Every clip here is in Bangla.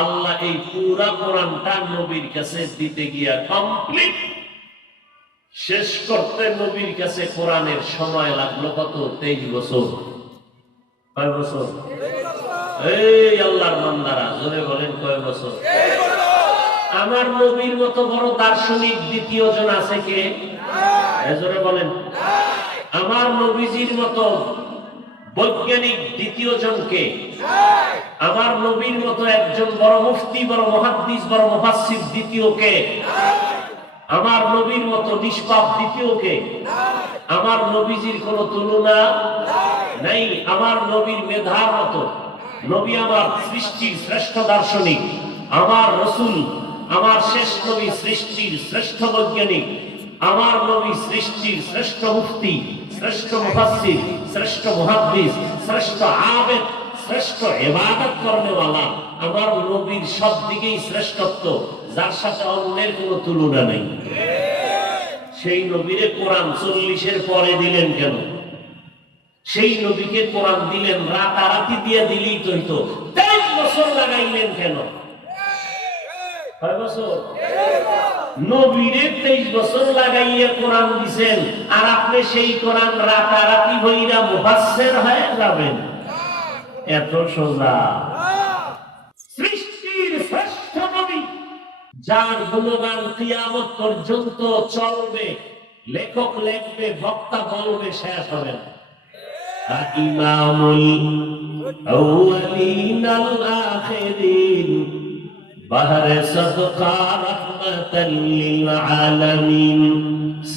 আল্লাহ এই পুরা কোরআনটা নবীর কাছে দিতে গিয়া কমপ্লিট শেষ করতে নবীর কাছে কোরআনের সময় লাগল কত? তেইশ বছর। কয় বছর? এই আল্লাহর বান্দারা, জোরে বলেন কয় বছর? আমার নবীর মতো বড় দার্শনিক দ্বিতীয় জন আছে কে? জোরে বলেন। আমার নবীজির মতো বৈজ্ঞানিক দ্বিতীয় জনকে। আমার নবীর মতো একজন বড় মুফতি বড় মহাদ্দিস বড় মুফাসসির দ্বিতীয় কে আমার নবীর মতো নিষ্পাপ দ্বিতীয় কে আমার নবীজির কোনো তুলনা নাই আমার নবীর মেধার মতো। নবী আমার সৃষ্টির শ্রেষ্ঠ দার্শনিক। আমার রসুল আমার শেষ নবী সৃষ্টির শ্রেষ্ঠ বৈজ্ঞানিক। আমার নবী সৃষ্টির শ্রেষ্ঠ মুফতি। শ্রেষ্ঠ মুফাসসির, শ্রেষ্ঠ মুহাদ্দিস, শ্রেষ্ঠ আবেদ, শ্রেষ্ঠ ইবাদত করনেওয়ালা আমার নবীর সব দিকেই শ্রেষ্ঠত্ব, যার সাথে অন্যের কোনো তুলনা নেই। সেই নবীরে কোরআন চল্লিশের পরে দিলেন কেন? সেই নবীকে কোরআন দিলেন, রাতারাতি দিয়ে দিলেই তো হইতো। তেইশ বছর লাগাইলেন কেন? কয় বছর? নবীরে তেইশ বছর লাগাইয়া কোরআন দিছেন, আর আপনি সেই কোরআন রাতারাতি হইরা মুফাসসির হয়ে যাবেন। এত সোজা। সৃষ্টির শ্রেষ্ঠ যার গুণগান পর্যন্ত চলবে, লেখক লেখবে, বক্তা বলবে, শেষ হবে ইমামুল আউয়ালিন আল আখিরিন বাহরে সদকা রাহমাতাল লিল আলামিন।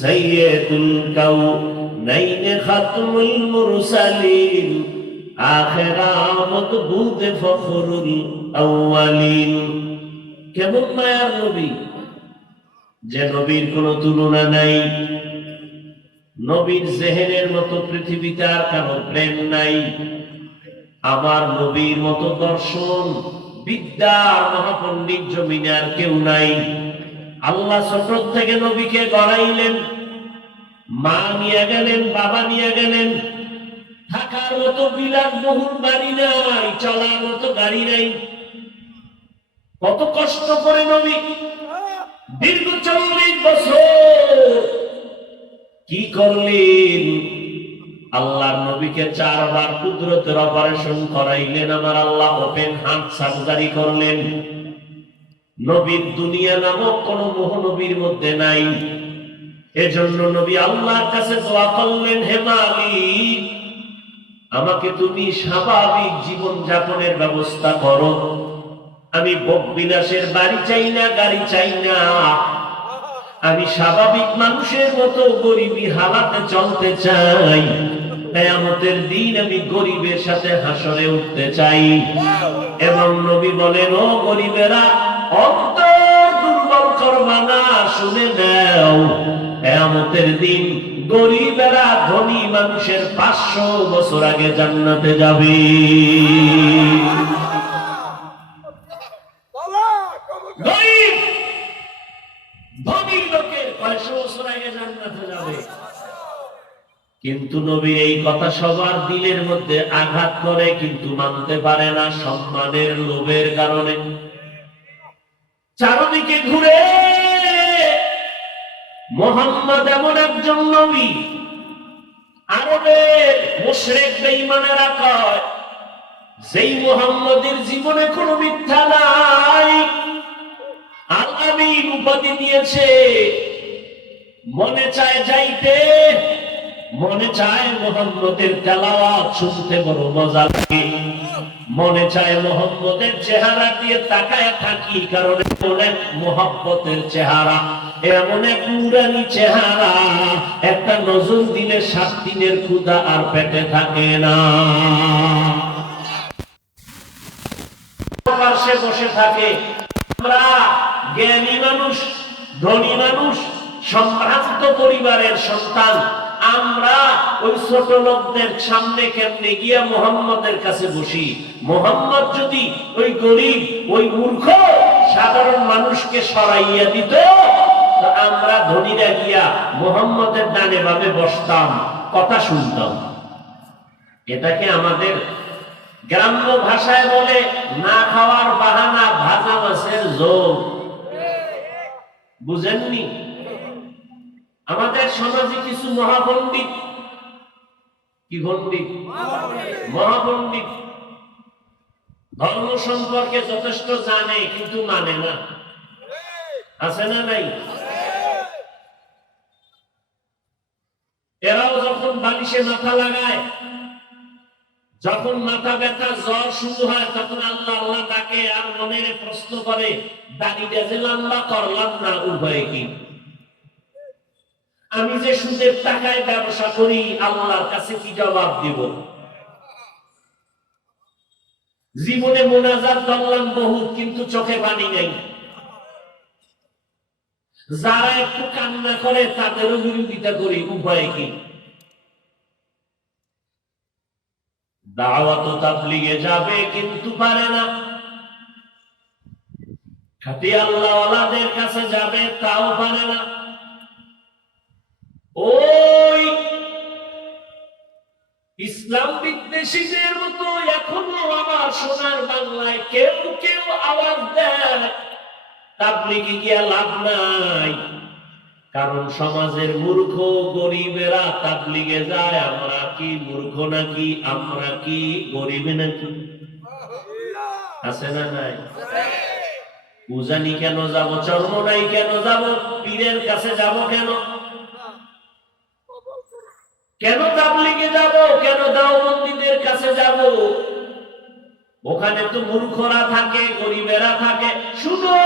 সাইয়্যিদুল কাউনাইন খাতমুল মুরসালিন। আখিরামত বুদ ফখরুল আউয়ালিন। কেমন মায়ার নবী? যে নবীর কোন তুলনা নাই। নবীর জেহেনের মতো পৃথিবীতে আর কারও প্রেম নাই। আমার নবীর মতো দর্শন বিদ্যার মহাপণ্ডিত জমিনে আর কেউ নাই। আল্লাহ ছোট থেকে নবীকে গড়াইলেন, মা নিয়ে গেলেন, বাবা নিয়ে গেলেন। থাকার মতো বিলাস বহুল বাড়ি নাই, চলার মতো গাড়ি নাই। কত কষ্ট করে নবী দীর্ঘ চল্লিশ বছর কি করলেন? আল্লাহর নবীকে চারবার কুদরতের অপারেশন করাইলেন, আমার আল্লাহ ওপেন হার্ট সার্জারি করলেন। নবীর দুনিয়া নামক কোন মহানবীর মধ্যে নাই। এজন্য নবী আল্লাহর কাছে দোয়া করলেন, হে মালিক, আমাকে তুমি স্বাভাবিক জীবন যাপনের ব্যবস্থা করো। আমি ভোগ বিলাসের বাড়ি চাই না, গাড়ি চাই না। আমি স্বাভাবিক মানুষের মতো গরিবী হালাতে চলতে চাই। কেয়ামতের দিন আমি গরিবের সাথে হাসরে উঠতে চাই। এবং নবী বলেন, ও গরিবেরা, অন্তর দুর্বল করবা না, শুনে নাও। কেয়ামতের দিন গরিবেরা ধনী মানুষের পাঁচশো বছর আগে জান্নাতে যাবে গরিব ধনী লোকের কয়শো বছর আগে জান্নাতে যাবে কিন্তু নবীর এই কথা সবার দিলের মধ্যে আঘাত করে, কিন্তু মানতে পারে না সম্মানের লোভের কারণে। চারদিকে ঘুরে মোহাম্মদ এমন একজন নবী, আরবের মুশরিক বেঈমানেরা কয়, যেই মোহাম্মদের জীবনে কোনো মিথ্যা নাই, আল আমিন উপাধি দিয়েছে মনে চায় যাইতে মনে চায় মোহাম্মদের তেলাওয়াত শুনতে বড় মজা লাগে। মনে চায় মোহাম্মদের চেহারা দিয়ে তাকায় থাকি, কারণ এমন এক মোহাম্মতের চেহারা, এমন এক নুরানি চেহারা। একটা নজর দিলে সাত দিনের ক্ষুদা আর পেটে থাকে না। পার্শ্বে বসে থাকে। আমরা জ্ঞানী মানুষ, ধনী মানুষ, সম্ভ্রান্ত পরিবারের সন্তান। আমরা ওই ছোট লোকদের সামনে কেমনে গিয়া মোহাম্মদের কাছে বসি? মোহাম্মদ যদি ওই গরিব, ওই মূর্খ, সাধারণ মানুষকে সরাইয়া দিত আমরা ধনীরা গিয়া মোহাম্মদের ডানে ভাবে বসতাম। কথা শুনতাম। এটাকে আমাদের গ্রাম্য ভাষায় বলে, না খাওয়ার বাহানা, ভাজা মাছের জোর বুঝেননি? আমাদের সমাজে কিছু মহাপণ্ডিত। কি পণ্ডিত? মহাপণ্ডিত। ধর্ম সম্পর্কে যথেষ্ট জানে, কিন্তু মানে না। আছে না নাই? এরাও যখন বালিশে মাথা লাগায়, যখন মাথা ব্যথা, জ্বর শুরু হয়, তখন আল্লাহ আল্লাহ ডাকে আর মনের প্রশ্ন করে, দাড়িটা যে লম্বা করলাম না উভয় কি? আমি যে সুদের টাকায় ব্যবসা করি, আল্লাহর কাছে কি জবাব দিব? জীবনে মোনাজাত করলাম বহুত, কিন্তু চোখে পানি নেই। যারা একটু কান্না করে, তাদেরও বিরোধিতা করি উভয় কি? দাওয়াত তাবলিগে যাবে, কিন্তু পারে না। খাটি আল্লাহওয়ালাদের কাছে যাবে, তাও পারে না। ওই ইসলাম বিদ্বেষীদের মতো এখনও সোনার বাংলায় কেউ কেউ আওয়াজ দেয়। গিয়া লাভ নাই। কারণ সমাজের মূর্খ গরিবেরা তাবলিগে যায়, আমরা কি মূর্খ নাকি, আমরা কি গরিব নাকি? আছে না নাই? উজানি কেন যাব চর্ম নাই কেন যাব, পীরের কাছে যাব কেন? কেন তাবলিগে যাব? কেন দাওবন্দীদের কাছে যাব? ওখানে তো মূর্খরা থাকে, গরিবেরা থাকে। শুনো!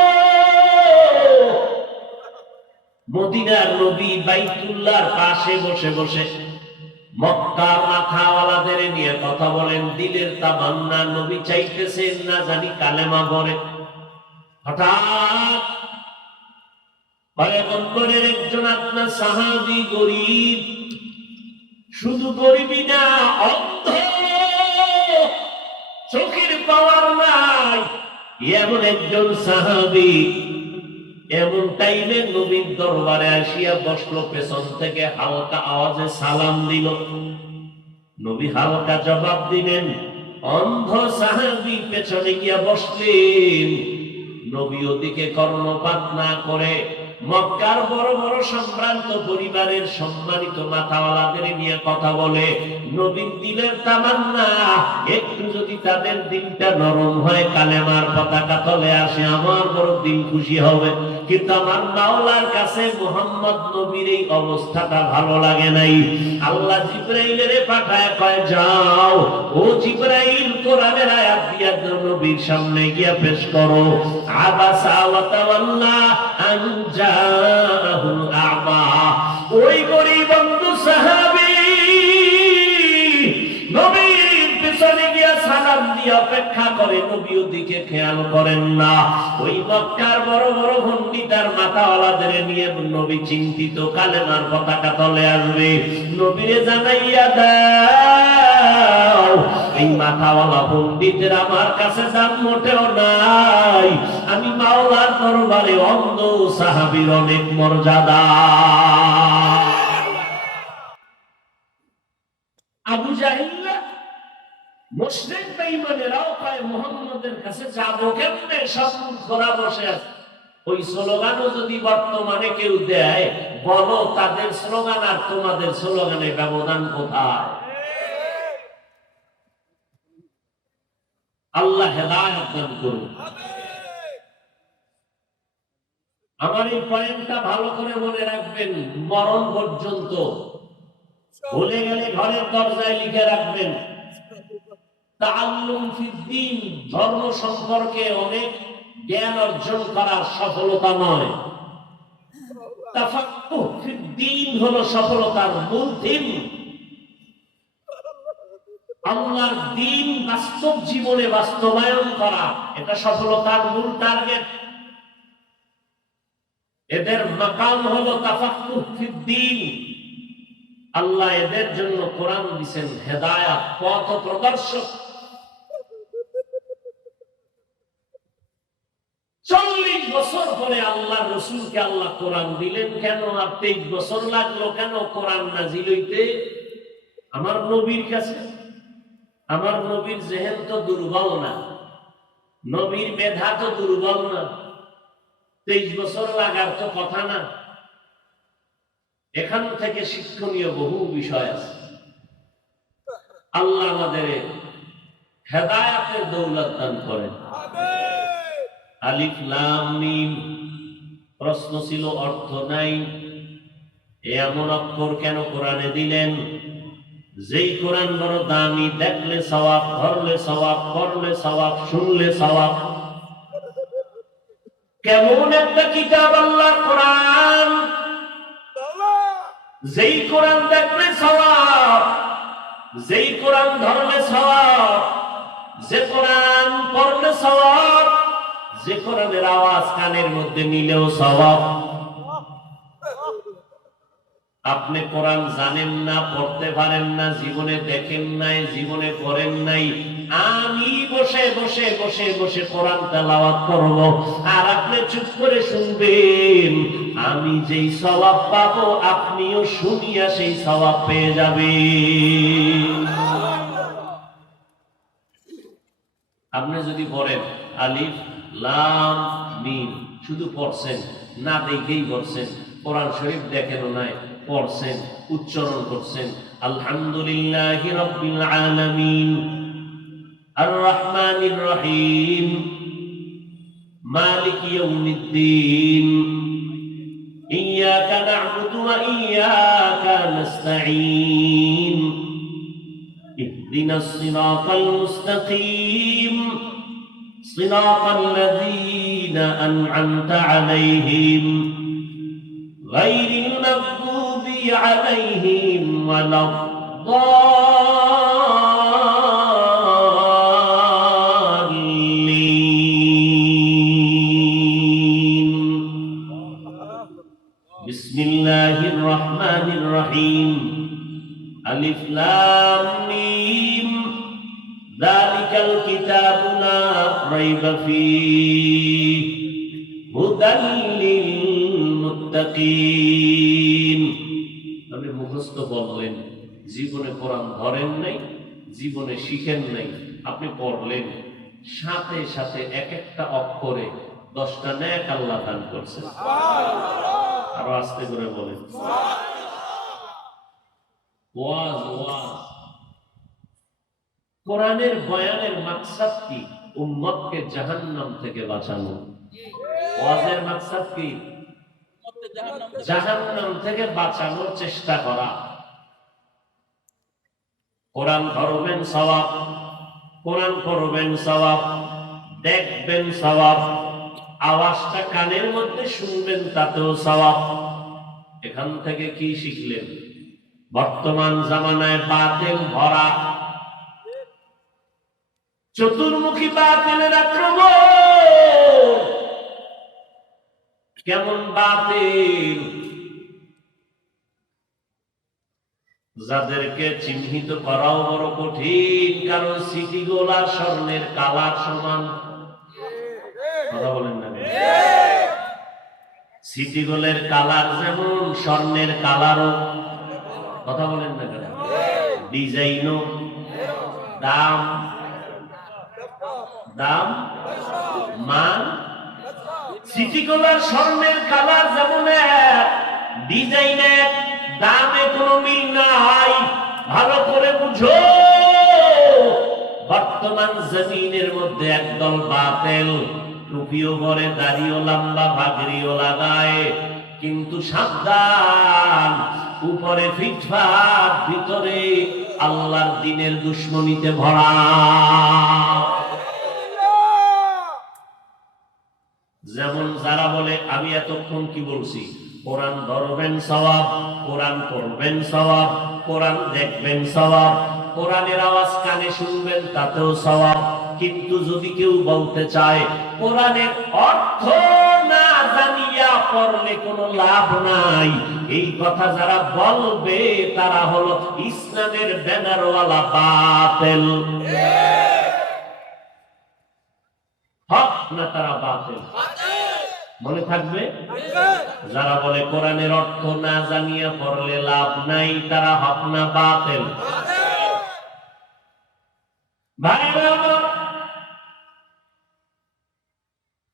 মদিনার নবী বাইতুল্লাহর পাশে বসে বসে মক্কা মাথাওয়ালাদের নিয়ে কথা বলেন। দিলের তামান্না নবী চাইতেছেন না জানি কালেমা পড়ে। হঠাৎ পয়গম্বরের একজন আপনার সাহাবি গরিব শুধু গরিবই না, অন্ধ চোখের পাওয়ার নাই। এমন একজন সাহাবি, এমন টাইমে নবীর দরবারে আসিয়া বসল, পেছন থেকে হালকা আওয়াজে সালাম দিল। নবী হালকা জবাব দিলেন, অন্ধ সাহাবি পেছনে গিয়া বসলেন। নবী ওদিকে কর্ণপাত না করে মক্কার বড় বড় সম্ভ্রান্ত পরিবারের সম্মানিত মাথাওয়ালাদের নিয়ে কথা বলে নবীন দিলের তামান্না, একটু যদি তাদের দিনটা নরম হয়, কালেমার পতাকা তলে আসে, আমার বড় দিন খুশি হবে। কিন্তু আমার মাওলার কাছে মোহাম্মদ নবীর এই অবস্থাটা ভালো লাগে নাই। আল্লাহ জিব্রাইলের পাঠায় যাও, ও জিব্রাইল কোরআনের আয়াত দিয়া নবীর সামনে গিয়া পেশ করো। আবাসা ওয়া তাওয়াল্লা আন ওই গরিব অপেক্ষা করে নবী ওদিকে খেয়াল করেন না। ওই মক্কার বড় বড় পণ্ডিতার মাথাওয়ালাদের নিয়ে নবী চিন্তিত, কালেমার পতাকা তলে আসবে। নবীরে জানাইয়া দাও, এই মাথাওয়ালা পণ্ডিতের আমার কাছে দাম মোটেও নাই। আমি মাওলার দরবারে অন্ধ সাহাবীর অনেক মর্যাদা। আবু জাহিল্লা মুশরিক বেঈমানেরাও কয় মুহাম্মদের কাছে যাব কেমনে? বসে আছে। ওই স্লোগানও যদি বর্তমানে কেউ দেয়, বলো তাদের স্লোগান আর তোমাদের স্লোগানের ব্যবধান কোথায়? আল্লাহ করুন। আমার এই পয়েন্টটা ভালো করে মনে রাখবেন, মরণ পর্যন্ত। ভুলে গেলে ঘরের দরজায় লিখে রাখবেন ধর্ম সম্পর্কে অনেক জ্ঞান অর্জন করার সফলতা নয়। হলো সফলতার মূল দিন বাস্তব জীবনে বাস্তবায়ন করা, এটা সফলতার মূল টার্গেট। এদের মাকাম হলো তাফাক্কুহ ফিদ্দিন। আল্লাহ এদের জন্য কোরআন দিছেন হেদায়াত, পথ প্রদর্শক চল্লিশ বছর পরে আল্লাহ রসুলকে আল্লাহ কোরআন দিলেন। কেন আর তেইশ বছর লাগল, কেন কোরআন নাজিল হইতে? আমার নবীর কাছে। আমার নবীর জেহেন তো দুর্বল না। নবীর মেধা তো দুর্বল না। তেইশ বছর লাগার তো কথা না। এখান থেকে শিক্ষণীয় বহু বিষয় আছে। আল্লাহ আমাদের হেদায়াতের দৌলত দান করেন। আলিফ লাম মিম। প্রশ্ন ছিল, অর্থ নাই। এমন অক্ষর কেন কোরআনে দিলেন? যেই কোরআন বড় দামি, দেখলে সওয়াব, ধরলে সওয়াব করলে সওয়াব, শুনলে সওয়াব। কেমন একটা কিতাব আল্লাহ কোরআন। যেই কোরআন দেখলে সওয়াব, যেই কোরআন ধরলে সওয়াব, যে কোরআন পড়লে সওয়াব যে কোরআনের আওয়াজ কানের মধ্যে নিলেও সওয়াব আপনি কোরআন জানেন না, পড়তে পারেন না, জীবনে দেখেন নাই, জীবনে পড়েন নাই। আমি বসে বসে বসে বসে কোরআন তেলাওয়াত করব। আর আপনি চুপ করে শুনবেন, আমি যেই সওয়াব পাবো, আপনিও শুনিয়া সেই সওয়াব পেয়ে যাবেন। আপনি যদি পড়েন আলিফ লাম মিম শুধু পড়ছেন না দেখেই পড়ছেন কোরআন শরীফ দেখেন নাই পড়ছেন উচ্চারণ করছেন আলহামদুলিল্লাহ রাব্বিল আলামিন আর রহমানির রহিম মালিক ইয়াউমিদ্দিন إياك نعبد وإياك نستعين اهدنا الصراط المستقيم صراط الذين أنعمت عليهم. غير المغضوب عليهم ولا الضالين. بسم الله الرحمن الرحيم. ألف لام ميم. দালিকাল কিতাবুনা রাইবা ফিহি হুদাল লিল মুত্তাকিন নবী মুখস্থ বললেন জীবনে কোরআন ধরেন নাই জীবনে শিখেন নাই আপনি পড়লেন। সাথে সাথে এক একটা অক্ষরে দশটা ন্যাক আল্লাহ দান করছে আরও আস্তে করে বলেন। ওয়াজ ওয়াজ। কোরআনের বয়ানের মাকসাদ কি? উম্মতকে জাহান্নাম থেকে বাঁচানো। ওয়াজের মাকসাদ কি? জাহান্নাম থেকে বাঁচানোর চেষ্টা করা। কোরআন ধরবেন সওয়াব, কোরআন করবেন সওয়াব, দেখবেন সওয়াব, আওয়াজটা কানের মধ্যে শুনবেন, তাতেও সওয়াব। এখান থেকে কি শিখলেন? বর্তমান জামানায় বাতিল ভরা চতুর্মুখী বাতিলের আক্রমণ। কেমন বাতিল? যাদেরকে চিহ্নিত করাও বড় কঠিন, কারণ সিটি গোলা স্বর্ণের কালার সমান। কথা বলেন না সিটি গোলের কালার যেমন, স্বর্ণের কালারও। কথা বলেন না কেন? ডিজাইনও। দাম। দাম মান সিটি গোলার স্বর্ণের কালার যেমন এক, ডিজাইনের দামে কোনো মিল নাই। ভালো করে বুঝো। বর্তমান জমিনের মধ্যে একদল বাতেল, টুপিও পরে, দাড়িও লম্বা ভাগরিও লাগায়। কিন্তু সাবধান, উপরে ফিটফাট, ভিতরে আল্লাহর দিনের দুশ্মনীতে ভরা। যেমন যারা বলে আমি এতক্ষণ কি বলছি? কোরআন ধরবেন সওয়াব কোরআন পড়বেন সওয়াব কোরআন দেখবেন সওয়াব কোরআনের আওয়াজ কানে শুনবেন তাতেও সওয়াব। কিন্তু যদি কেউ বলতে চায় কোরআনের অর্থ না জানিয়া পড়লে কোনো লাভ নাই। এই কথা যারা বলবে তারা হলো ইসলামের ব্যানারওয়ালা বাতেল। হক না তারা বাতেল? মনে থাকবে? যারা বলে কোরআনের অর্থ না জানিয়া পড়লে লাভ নাই তারা হক না বাতেল।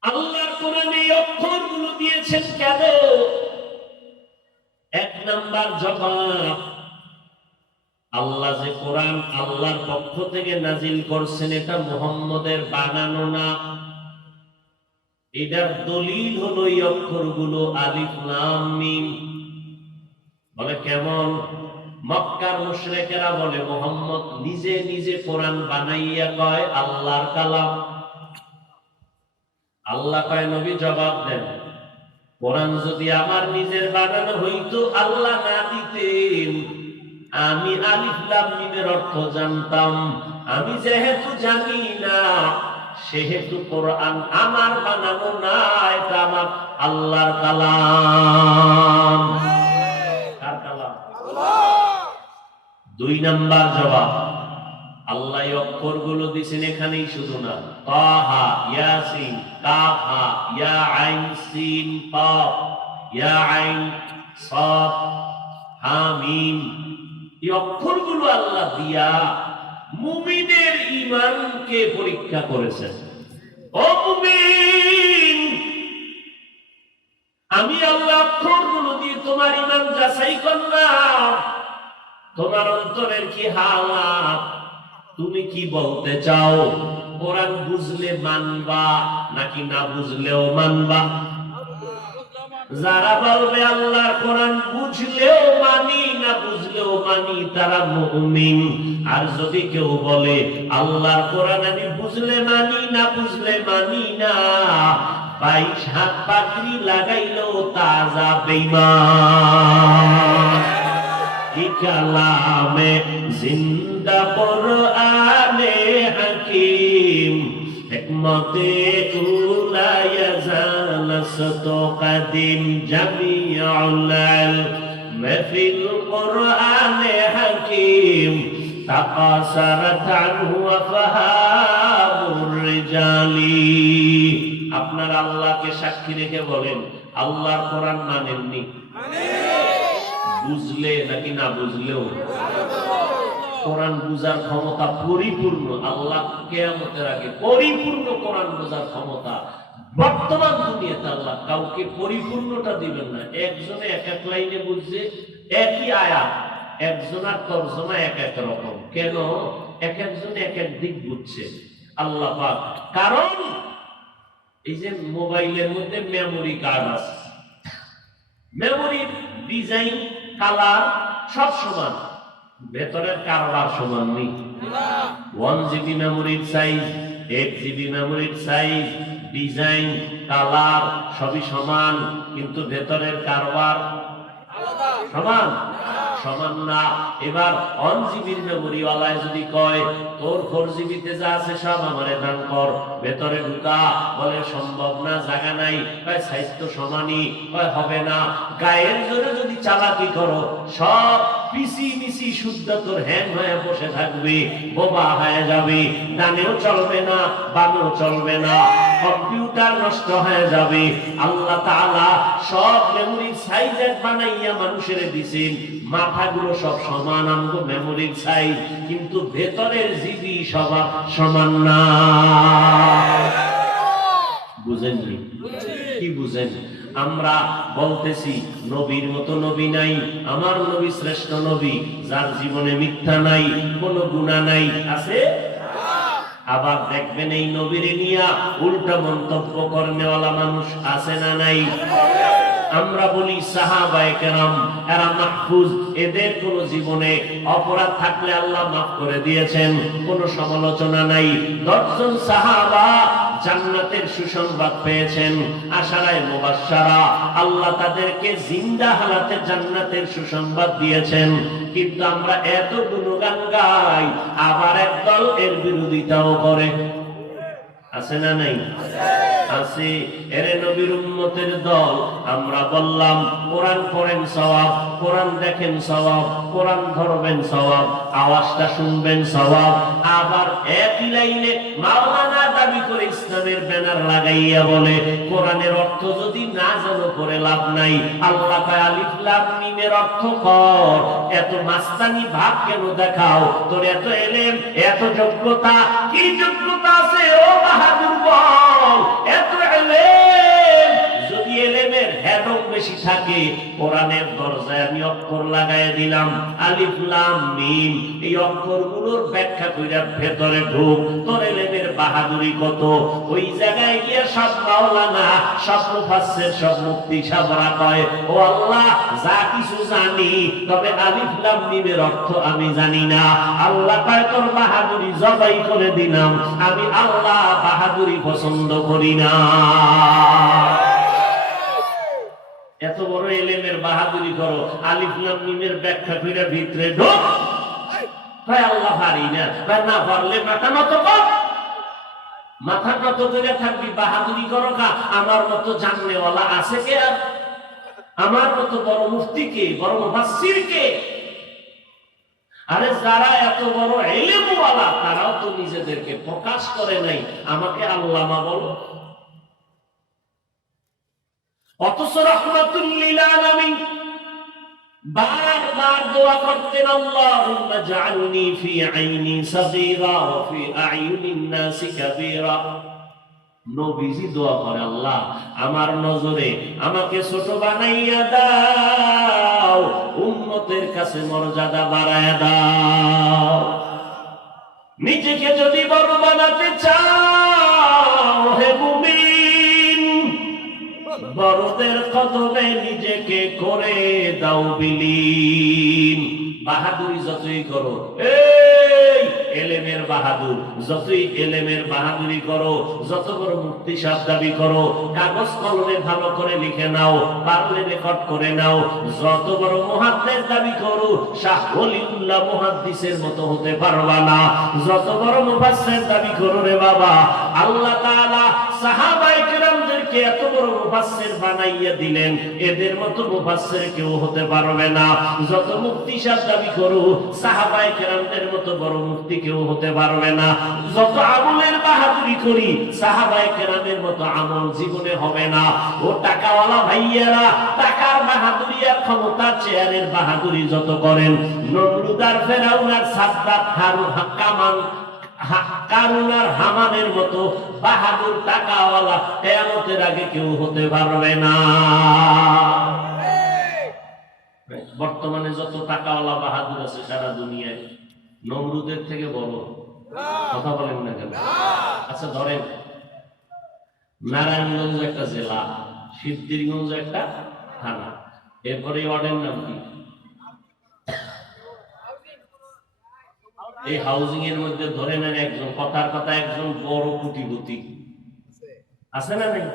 আল্লাহর কোরআনে অক্ষরগুলো দিয়েছেন কেন? এক নাম্বার জবাব আল্লাহ যে কোরআন আল্লাহর পক্ষ থেকে নাজিল করছেন এটা মুহাম্মদের বানানো না। এটার দলিল হলো এই অক্ষরগুলো আলিফ, লাম, মিম। বলে কেমন? মক্কার মুশরিকেরা বলে, মোহাম্মদ নিজে নিজে কোরআন বানাইয়া কয় আল্লাহর কালাম। আল্লাহ কয়, নবী, জবাব দেন। কোরআন যদি আমার নিজের বানানো হইতো, আল্লাহ না দিতেন। আমি আলিফ, লাম, মিমের অর্থ জানতাম। আমি যেহেতু জানি না সেহেতু কোরআন আমার বানানো না আমার আল্লাহর কালাম। দুই নাম্বার জবাব। আল্লাহ অক্ষরগুলো দিছেন এখানেই শুধু না। তাহা, ইয়াসিন কাফা ইয়া আইন, সিন কাফ ইয়া আইন সাদ হামিম। এই অক্ষরগুলো আল্লাহ দিয়া মুমিনের ঈমানকে পরীক্ষা করেছেন। আমি আল্লাহ অক্ষরগুলো দিয়ে তোমার ঈমান যাচাই করলাম। তোমার অন্তরের কি হালাত? তুমি কি বলতে চাও? কোরআন বুঝলে মানবা, নাকি না বুঝলেও মানবা? যারা বলবে আল্লাহর কোরআন বুঝলেও মানি না বুঝলেও মানি, তারা মুমিন। আর যদি কেউ বলে, আল্লাহর কোরআন আমি বুঝলে মানি না, বুঝলে মানি না, বাইশ হাত পাগড়ি লাগাইলেও তাজা বেইমান জিন্দা কোরআনে হাকিম হিকমতে উলা সতো কদিম জামিউল ইলম ফিল কোরআনে হাকিম তাকাসারাত আনহু আফহামুর আপনার আল্লাহকে সাক্ষী রেখে বলেন, আল্লাহর কোরআন মানেননি। বুঝলে নাকি না বুঝলেও? কোরআন বুঝার ক্ষমতা পরিপূর্ণ, আল্লাহ কেয়ামতের আগে পরিপূর্ণ কোরআন বোঝার ক্ষমতা বর্তমান দুনিয়াতে আল্লাহ কাউকে পরিপূর্ণটা দিবেন না। একজনে এক এক লাইনে বুঝছে একই আয়া একজনের তর্জমা এক এক রকম। কেন? এক একজন এক এক দিক বুঝছে। আল্লাহ পাক কারণ এই যে মোবাইলের মধ্যে মেমোরি কার্ড আছে। মেমোরির ডিজাইন কালার সব সমান। ভেতরের কারবার সমান নেই। ওয়ান জিবি মেমোরির সাইজ এইট জিবি মেমোরির সাইজ ডিজাইন, কালার সবই সমান, কিন্তু ভেতরের কারবার সমান? সমান না। এবার ওয়ান জিবির মেমোরি ওয়ালায় যদি কয়, তোর ফোর জিবিতে যা আছে সব আমারে দান কর। ভেতরে ঢুকা, বলে সম্ভব না, জায়গা নাই। কয়, সাইজ সমানই। হবে না। গায়ের জোরে যদি চালাকি করো, সব পিসি মিসি শুদ্ধ তোর হ্যাং হয়ে বসে থাকবে, বোবা হয়ে যাবে ডানেও চলবে না বামেও চলবে না, কম্পিউটার নষ্ট হয়ে যাবে। আল্লাহ তাআলা সব মেমোরির এক বানাইয়া মানুষের দিছেন। মাথাগুলো সব সমান, আমগো মেমোরির সাইজ। কিন্তু ভেতরের জিবি সবার সমান না। বুঝেননি? কি বুঝেন? আমরা বলতেছি, নবীর মতো নবী নাই, আমার নবী শ্রেষ্ঠ নবী, যার জীবনে মিথ্যা নাই, কোনো গুণা নাই, আছে? আবার দেখবেন এই নবীর নিয়া উল্টা মন্তব্য করনেওয়ালা মানুষ আছে না নাই? আমরা বলি এদের কোন জীবনে অপরাধ থাকলে আল্লাহ মাফ করে দিয়েছেন, কোনো সমালোচনা নাই। দশজন সাহাবা জান্নাতের সুসংবাদ পেয়েছেন আশারায় মুবাশশারা। আল্লাহ তাদেরকে জিন্দা হালাতে জান্নাতের সুসংবাদ দিয়েছেন। কিন্তু আমরা এত গুণগান গাই, আবার একদল এর বিরোধিতাও করে। আছে না নাই? আছে। এরে নবীর উম্মতের দল, আমরা বললাম, কোরআন পড়েন সওয়াব, কোরআন দেখেন সওয়াব, কোরআন ধরবেন সওয়াব, আওয়াজটা শুনবেন সওয়াব। আবার একই লাইনে মাওলানা দাবি করে ইসলামের ব্যানার লাগাইয়া বলে, কোরআনের অর্থ যদি না জানো করে লাভ নাই। আল্লাহ লাম মিমের অর্থ কর। এত মাস্তানি ভাব কেন দেখাও? তোর এত এলেম, এত যোগ্যতা, কি যোগ্যতা আছে? ও বাহাদুর বল, এত এলেম। যদি এলেমে বেশি থাকে, কোরআনের দরজায় আমি অক্ষর লাগাই দিলাম, আলিফ, লাম, মিম, এই অক্ষরগুলোর ব্যাখ্যা কইরা ভেতরে ঢোক, তোর এলেমের বাহাদুরি কত? ওই জায়গায় গিয়ে সব মাওলানা, সব মুফাসসির, সব মুক্তি সাবরা কয়, ও আল্লাহ, যা কিছু জানি, তবে আলিফ, লাম, মিমের অর্থ আমি জানি না। আল্লাহ কয়, তোর বাহাদুরি জবাই করে দিলাম, আমি আল্লাহ বাহাদুরি পছন্দ করি না। বড় এলেমের বাহাদুরি করো আলিফ ব্যাখ্যা করে ভিতরে ঢোক। কয় আল্লাহ না। না পারলে মাথা কর। মাথা করে থাকবি, বাহাদুরি করো আমার মতো জানলেওয়ালা আছে কে আর? আমার মতো বড় মুফতি কে? বড় মুফাসসির কে? আরে, যারা এত বড় এলেমওয়ালা, তারাও তো নিজেদেরকে প্রকাশ করে নাই। আমাকে আল্লামা বলো। অথচ দোয়া করতেন, আল্লাহুম্মা জাআলনি ফি আইনি সাগীরা ওয়া ফি নাসি কাবীরা নবীজি দোয়া করে, আল্লাহ, আমার নজরে আমাকে ছোট বানাইয়া দাও, উম্মতের কাছে মর্যাদা বাড়ায়া দাও। নিজেকে যদি বড় কদমে নিজেকে করে দাও বিলীন। বাহাদুরি যতই করো এলেমের বাহাদুর, যতই এলেমের বাহাদুরি করো, যত বড় মুক্তি সাপ দাবি করো, কাগজ কলমে ভালো করে লিখে নাও, পারলে রেকর্ড করে নাও, যত বড় মহাদ্দের দাবি করো, শাহ অলিউল্লাহ মহাদ্দিসের মতো হতে পারবা না। যত বড় মুফাসসির দাবি করো রে বাবা, আল্লাহ তাআলা সাহাবায়ে কেরামদেরকে এত বড় মুফাসসির বানাইয়া দিলেন, এদের মতো মুফাসসির কেউ হতে পারবে না। যত মুক্তি সাপ দাবি করো, সাহাবায়ে কেরামদের মতো বড় মুক্তি কেউ হতে পারবে না। যত আমলের বাহাদুরি করি, সাহাবায়ে কেরামের মতো আমল জীবনে হবে না। ও টাকাওয়ালা ভাইয়েরা, টাকার বাহাদুরি আর ক্ষমতা চেয়ারের বাহাদুরি যত করেন, নমরুদার ফেরাউনার সাদ্দাত হারু হাক্কামান কারুনার হামানের মতো বাহাদুর টাকাওয়ালা কেয়ামতের আগে কেউ হতে পারবে না। বর্তমানে যত টাকাওয়ালা বাহাদুর আছে সারা দুনিয়ায়, নমরুদের থেকে বড়। কথা বলেন না কেন? আচ্ছা ধরেন, নারায়ণগঞ্জ একটা জেলা, সিদ্ধিরগঞ্জ একটা থানা। এরপরে ওয়ার্ডের নাম কি? এই হাউজিং এর মধ্যে ধরে নেন একজন, কথার কথা একজন বড় কোটিপতি। আছে না নেই?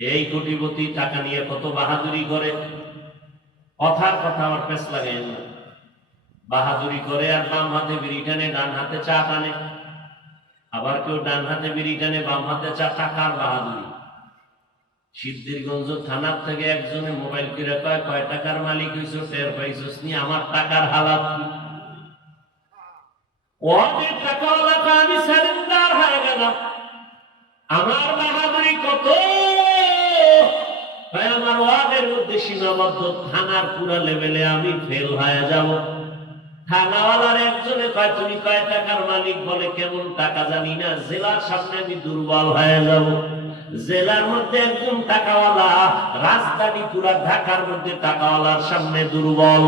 এই কোটিপতি টাকা নিয়ে কত বাহাদুরি করে। কথার কথা আমার পেস লাগে বাহাদুরি করে আর বাম হাতে বিড়ি টানে, ডান হাতে চা টানে। আবার কেউ ডান হাতে বিড়ি টানে, বাম হাতে চা, টাকার বাহাদুরি। সিদ্ধিরগঞ্জ থানার থেকে একজনে মোবাইল কিনে কয় কয় টাকার মালিক হইছো, টের পাইছস আমার টাকার হালাত আমি সারেন্দার হয়ে গেলাম। আমার বাহাদুরি কত? আমার ওয়ার্ডের মধ্যে সীমাবদ্ধ থানার পুরা লেভেলে আমি ফেল হয়ে যাব। থানাওয়ালার একজনে কয়, তুমি কয় টাকার মালিক বলে কেমন টাকা জানি না। জেলার সামনে আমি দুর্বল হয়ে যাব। জেলার মধ্যে একজন টাকাওয়ালা, রাজধানী পুরা ঢাকার মধ্যে টাকাওয়ালার সামনে দুর্বল।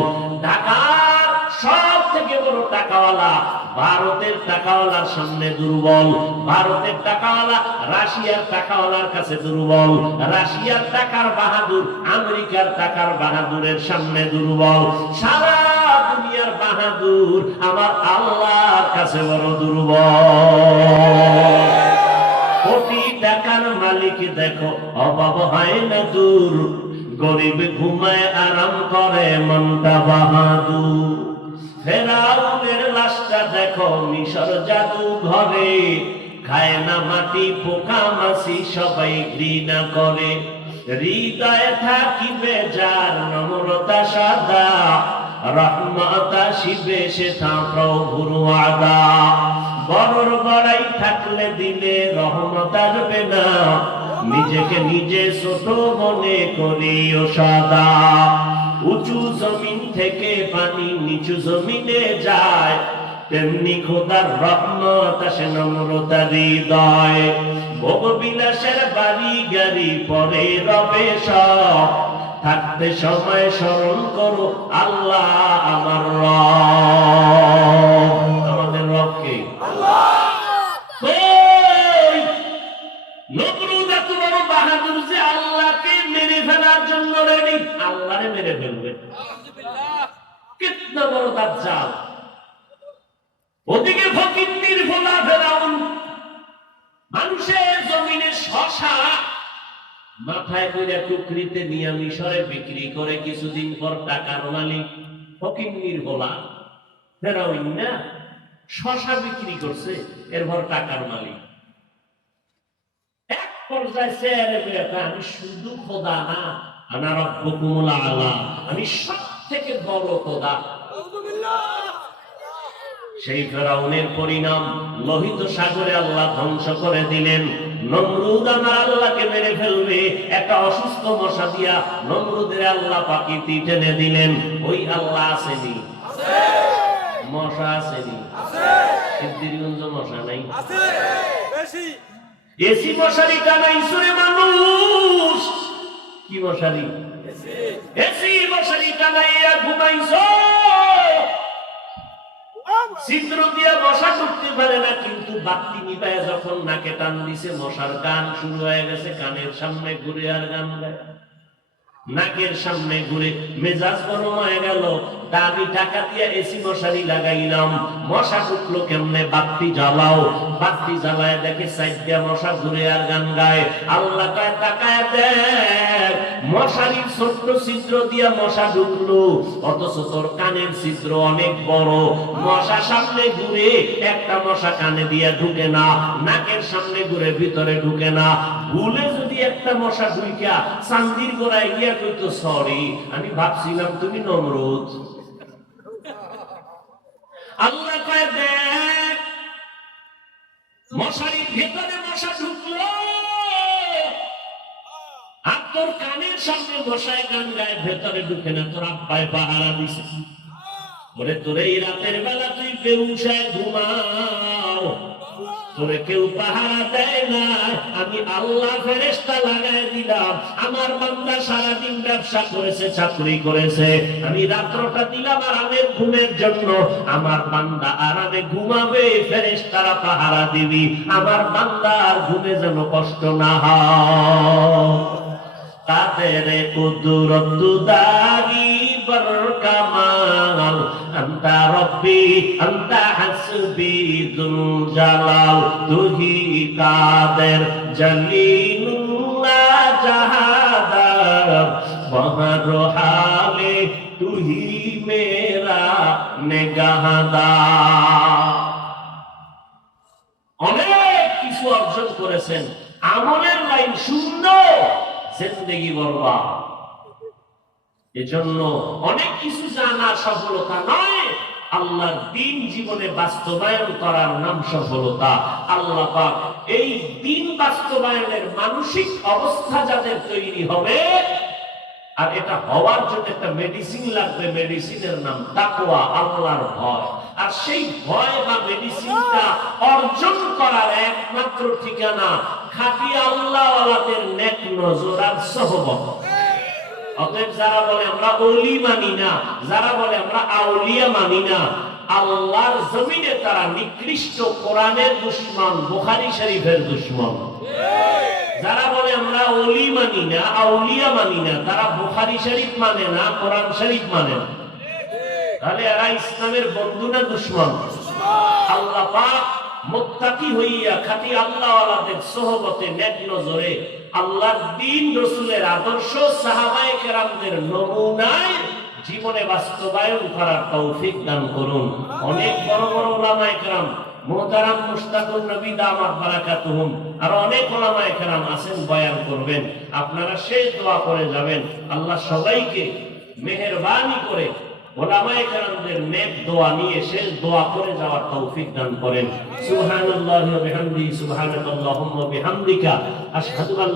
ঢাকার সব থেকে বড় টাকাওয়ালা ভারতের টাকাওয়ালার সামনে দুর্বল। ভারতের টাকাওয়ালা রাশিয়ার টাকাওয়ালার কাছে দুর্বল। রাশিয়ার টাকার বাহাদুর আমেরিকার টাকার বাহাদুরের সামনে দুর্বল। সারা দুনিয়ার বাহাদুর আমার আল্লাহর কাছে বড় দুর্বল। কোটি টাকার মালিক দেখো, অভাব হয় না দূর। গরিব ঘুমায় আরাম করে, মনটা বাহাদুর। লাশটা দেখো মিশর জাদু ঘরে খায় না মাটি পোকা মাছি সবাই ঘৃণা করে। হৃদয়ে থাকিবে যার নম্রতা সাদা, রহমতা শিবে সে তা প্রভুর আদা বড়র বড়াই থাকলে দিলে রহমত আসবে না, নিজেকে নিজে ছোট মনে করিও সাদা। উঁচু জমিন থেকে পানি নিচু জমিনে যায় তেমনি খোদার রহমত আসে নম্রতা হৃদয়। ভোগ বিলাসের বাড়ি গাড়ি পরে রবে সব। থাকতে সময় স্মরণ করো আল্লাহ টাকার মালিক ফকিন্নির ভোলা ফেরাউন না শশা বিক্রি করছে, এরপর টাকার মালিক। এক পর্যায়ে আমি শুধু খোদা না আলা, আমি সব থেকে বড় খোদা। সেই ফেরাউনের পরিণাম লোহিত সাগরে আল্লাহ ধ্বংস করে দিলেন। নমরুদ আমার মেরে ফেলবে। একটা অসুস্থ মশা দিয়া নমরুদের আল্লাহ দিলেন। ওই আল্লাহ মশা মশা নাই। এসি মশারি টানাই সুরে মানুষ। কি মশারি? এসি মশারি টানাইয়া ঘুমাইছো। দিয়া মশা ঢুকতে পারে না, কিন্তু যখন নাকে টান দিছে, মশার গান শুরু হয়ে গেছে, কানের সামনে ঘুরে আর গান গায়। নাকের সামনে ঘুরে মেজাজ গরম হয়ে গেল, দামি টাকা দিয়ে এসি মশারি লাগাইলাম। মশা ঢুকলো কেমনে? বাতি জ্বালাও। বাতি জ্বালায় দেখে সাইড দিয়া মশা ঘুরে আর গান গায়। আল্লাহ কয়, তাকায় দেখ মশারির ছোট্ট ছিদ্র দিয়া মশা ঢুকলো। অথচ তোর কানের ছিদ্র অনেক বড়। মশা সামনে ঘুরে, একটা মশা কানে দিয়া ঢুকে না, নাকের সামনে ঘুরে, ভিতরে ঢুকে না। ভুলে যদি একটা মশা গোড়ায় গিয়া সরি আমি ভাবছিলাম তুমি নমরুদ। আল্লাহ কয়, দেখ, মশারির ভেতরে মশা ঢুকলো। তোর কানের সামনে বসায় গান গায়ে, ভেতরে ঢুকে না, তোর আব্বায় পাহারা দিছে। বলে, তোরে এই রাতের বেলা তুই বেউসায় ঘুমাও। তোরে কেউ পাহারা দেয় না। আমি আল্লাহ ফেরেস্তা লাগাই দিলাম। আমার বান্দা সারাদিন ব্যবসা করেছে, চাকরি করেছে। আমি রাত্রটা দিলাম আরামের ঘুমের জন্য। আমার বান্দা আরামে ঘুমাবে ফেরেস্তারা পাহারা দিবি। আমার বান্দা আর ঘুমে যেন কষ্ট না হয়। তাদের কুদরত দারি বরকামাল। আন্তা রব্বি, আন্তা হাসবি দুল জালাল তুহি কাদের জলিলুল্লাহ জাহাদার। বহর হালে তুহি মেরা নেগাহাদার অনেক কিছু অর্জন করেছেন। আমলের লাইন শূন্য। জিন্দগি বরবা এজন্য অনেক কিছু জানা সফলতা নয়। আল্লাহর দিন জীবনে বাস্তবায়ন করার নাম সফলতা। আল্লাহ পাক এই দিন বাস্তবায়নের মানসিক অবস্থা যাদের তৈরি হবে আর এটা হওয়ার জন্য একটা মেডিসিন লাগবে মেডিসিনের নাম তাকওয়া, আল্লাহর ভয়। আর সেই ভয় বা মেডিসিনটা অর্জন করার একমাত্র ঠিকানা খাঁটি আল্লাহওয়ালাদের নেক নজর আর সহবত। অতএব যারা বলে আমরা অলি মানি না, যারা বলে আমরা আউলিয়া মানি না, আল্লাহর জমিনে তারা নিকৃষ্ট কোরআনের দুশ্মন, বুখারী শরীফের দুশ্মন। যারা বলে আমরা অলি মানি না আউলিয়া মানি না, তারা বুখারী শরীফ মানে না, কোরআন শরীফ মানে না। তাহলে এরা ইসলামের বন্ধু না দুশ্মন? আল্লাহ পাক মুত্তাকি হইয়া আল্লাহওয়ালাদের সোহবতে নেক নজরে দিন রসুলের আদর্শ কেরামদের নমুনায় জীবনে বাস্তবায়ন করার তৌফিক দান করুন। অনেক বড় বড় ওলামায়ে কেরাম মোহতারাম মুস্তাকুর নবী আর অনেক ওলামা আছেন, বয়ান করবেন। আপনারা দোয়া করে যাবেন। আল্লাহ সবাইকে মেহেরবানি করে দোয়া নিয়ে শেষ দোয়া করে যাওয়ার তৌফিক দান করেন।